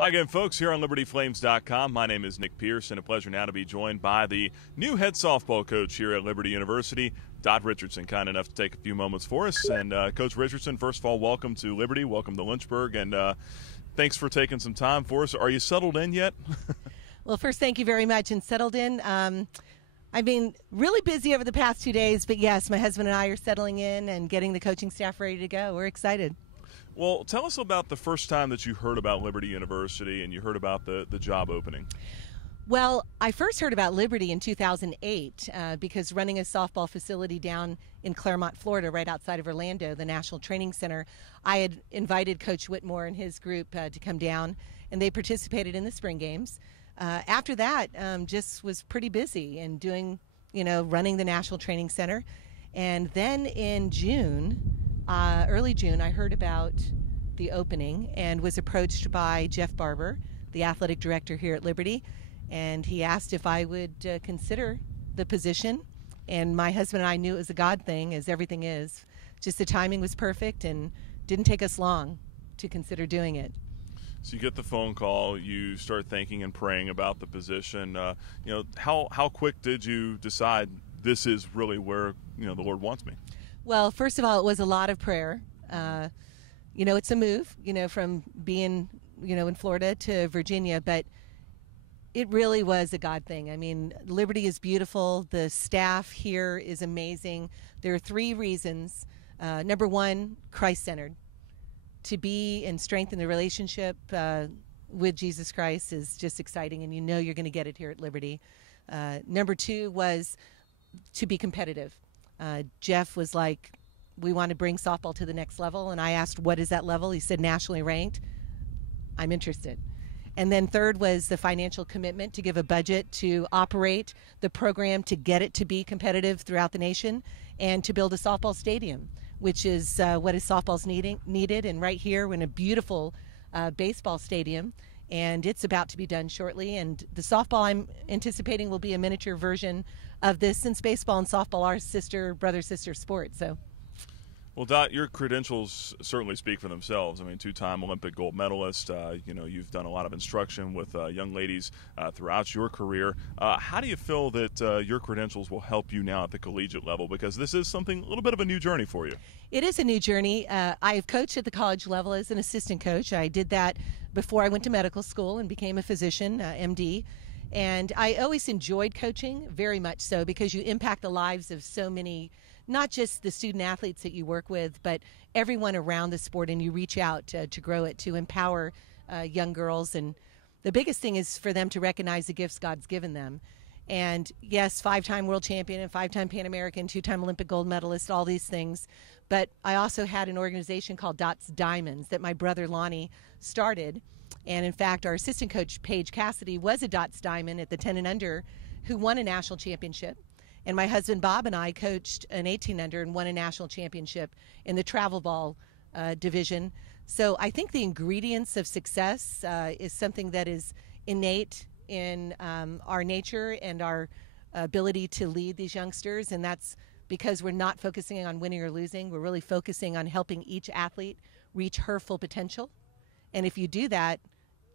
Hi again, folks, here on LibertyFlames.com. My name is Nick Pierce, and a pleasure now to be joined by the new head softball coach here at Liberty University, Dot Richardson, kind enough to take a few moments for us. And Coach Richardson, first of all, welcome to Liberty, welcome to Lynchburg, and thanks for taking some time for us. Are you settled in yet? Well, first, thank you very much, and settled in. I've been really busy over the past 2 days, but yes, my husband and I are settling in and getting the coaching staff ready to go. We're excited. Well, tell us about the first time that you heard about Liberty University and you heard about the job opening. Well, I first heard about Liberty in 2008 because running a softball facility down in Claremont, Florida, right outside of Orlando, the National Training Center, I had invited Coach Whitmore and his group to come down, and they participated in the spring games. After that, just was pretty busy and doing, running the National Training Center. And then in June, early June, I heard about the opening and was approached by Jeff Barber, the athletic director here at Liberty, and he asked if I would consider the position. And my husband and I knew it was a God thing, as everything is. Just the timing was perfect and didn't take us long to consider doing it. So you get the phone call, you start thinking and praying about the position. How quick did you decide this is really where the Lord wants me? Well, first of all, it was a lot of prayer. It's a move, from being, in Florida to Virginia, but it really was a God thing. I mean, Liberty is beautiful. The staff here is amazing. There are 3 reasons. Number one, Christ-centered. To be and strengthen the relationship with Jesus Christ is just exciting, and you're going to get it here at Liberty. Number 2 was to be competitive. Jeff was like, we want to bring softball to the next level, and I asked, what is that level? He said, nationally ranked. I'm interested. And then third was the financial commitment to give a budget to operate the program to get it to be competitive throughout the nation and to build a softball stadium, which is what is softball's needed. And right here, we're in a beautiful baseball stadium, and it's about to be done shortly. And the softball I'm anticipating will be a miniature version of this, since baseball and softball are brother-sister sports. So. Well, Dot, your credentials certainly speak for themselves. I mean, 2-time Olympic gold medalist. You've done a lot of instruction with young ladies throughout your career. How do you feel that your credentials will help you now at the collegiate level? Because this is a little bit of a new journey for you. It is a new journey. I have coached at the college level as an assistant coach. I did that before I went to medical school and became a physician, MD. And I always enjoyed coaching, very much so, because you impact the lives of so many, not just the student athletes that you work with, but everyone around the sport, and you reach out to grow it, to empower young girls. And the biggest thing is for them to recognize the gifts God's given them. And yes, 5-time world champion and 5-time Pan American, 2-time Olympic gold medalist, all these things. But I also had an organization called Dot's Diamonds that my brother Lonnie started. And in fact, our assistant coach, Paige Cassidy, was a Dot's Diamond at the 10 and under who won a national championship. And my husband Bob and I coached an 18 under and won a national championship in the travel ball division. So I think the ingredients of success is something that is innate in our nature and our ability to lead these youngsters. And that's because we're not focusing on winning or losing. We're really focusing on helping each athlete reach her full potential. And if you do that,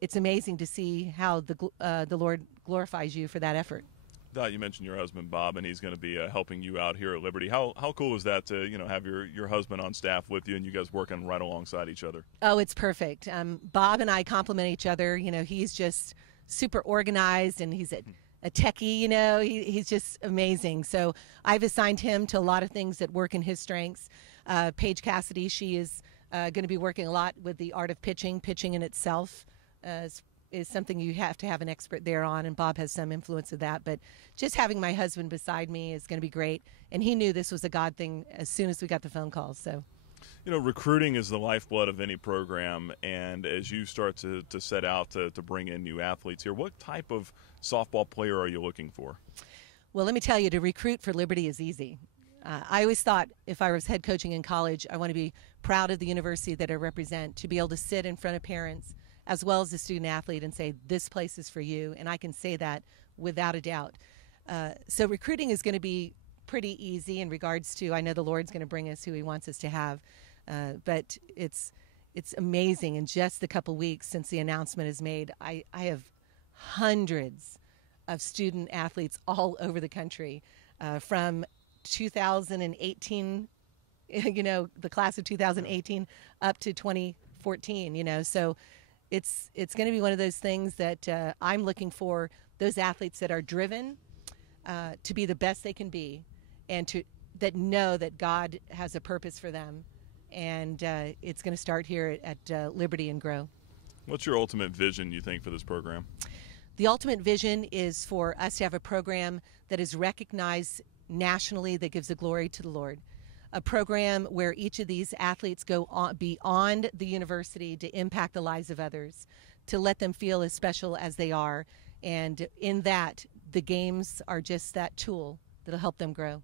it's amazing to see how the Lord glorifies you for that effort. Dot, you mentioned your husband Bob, and he's going to be helping you out here at Liberty. How cool is that to have your husband on staff with you and you guys working right alongside each other? Oh, it's perfect. Bob and I complement each other. He's just super organized, and he's a techie. He's just amazing. So I've assigned him to a lot of things that work in his strengths. Paige Cassidy, she is going to be working a lot with the art of pitching. Pitching in itself is something you have to have an expert there on, and Bob has some influence of that. But just having my husband beside me is going to be great, and he knew this was a God thing as soon as we got the phone call. So, recruiting is the lifeblood of any program, and as you start to set out to bring in new athletes here, what type of softball player are you looking for? Well, let me tell you, to recruit for Liberty is easy. I always thought if I was head coaching in college, I want to be proud of the university that I represent, to be able to sit in front of parents as well as the student athlete and say, this place is for you. And I can say that without a doubt. So recruiting is going to be pretty easy in regards to, I know the Lord's going to bring us who he wants us to have. But it's it's amazing. In just the couple weeks since the announcement is made, I have hundreds of student athletes all over the country, from 2018, the class of 2018 up to 2014, so it's going to be one of those things that I'm looking for those athletes that are driven to be the best they can be, and that know that God has a purpose for them. And it's going to start here at Liberty and grow. What's your ultimate vision, you think, for this program? The ultimate vision is for us to have a program that is recognized nationally, that gives the glory to the Lord. A program where each of these athletes go on beyond the university to impact the lives of others, to let them feel as special as they are. And in that, the games are just that tool that'll help them grow.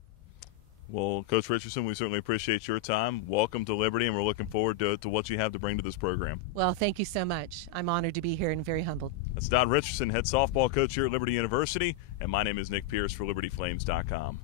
Well, Coach Richardson, we certainly appreciate your time. Welcome to Liberty, and we're looking forward to what you have to bring to this program. Well, thank you so much. I'm honored to be here and very humbled. That's Don Richardson, head softball coach here at Liberty University, and my name is Nick Pierce for LibertyFlames.com.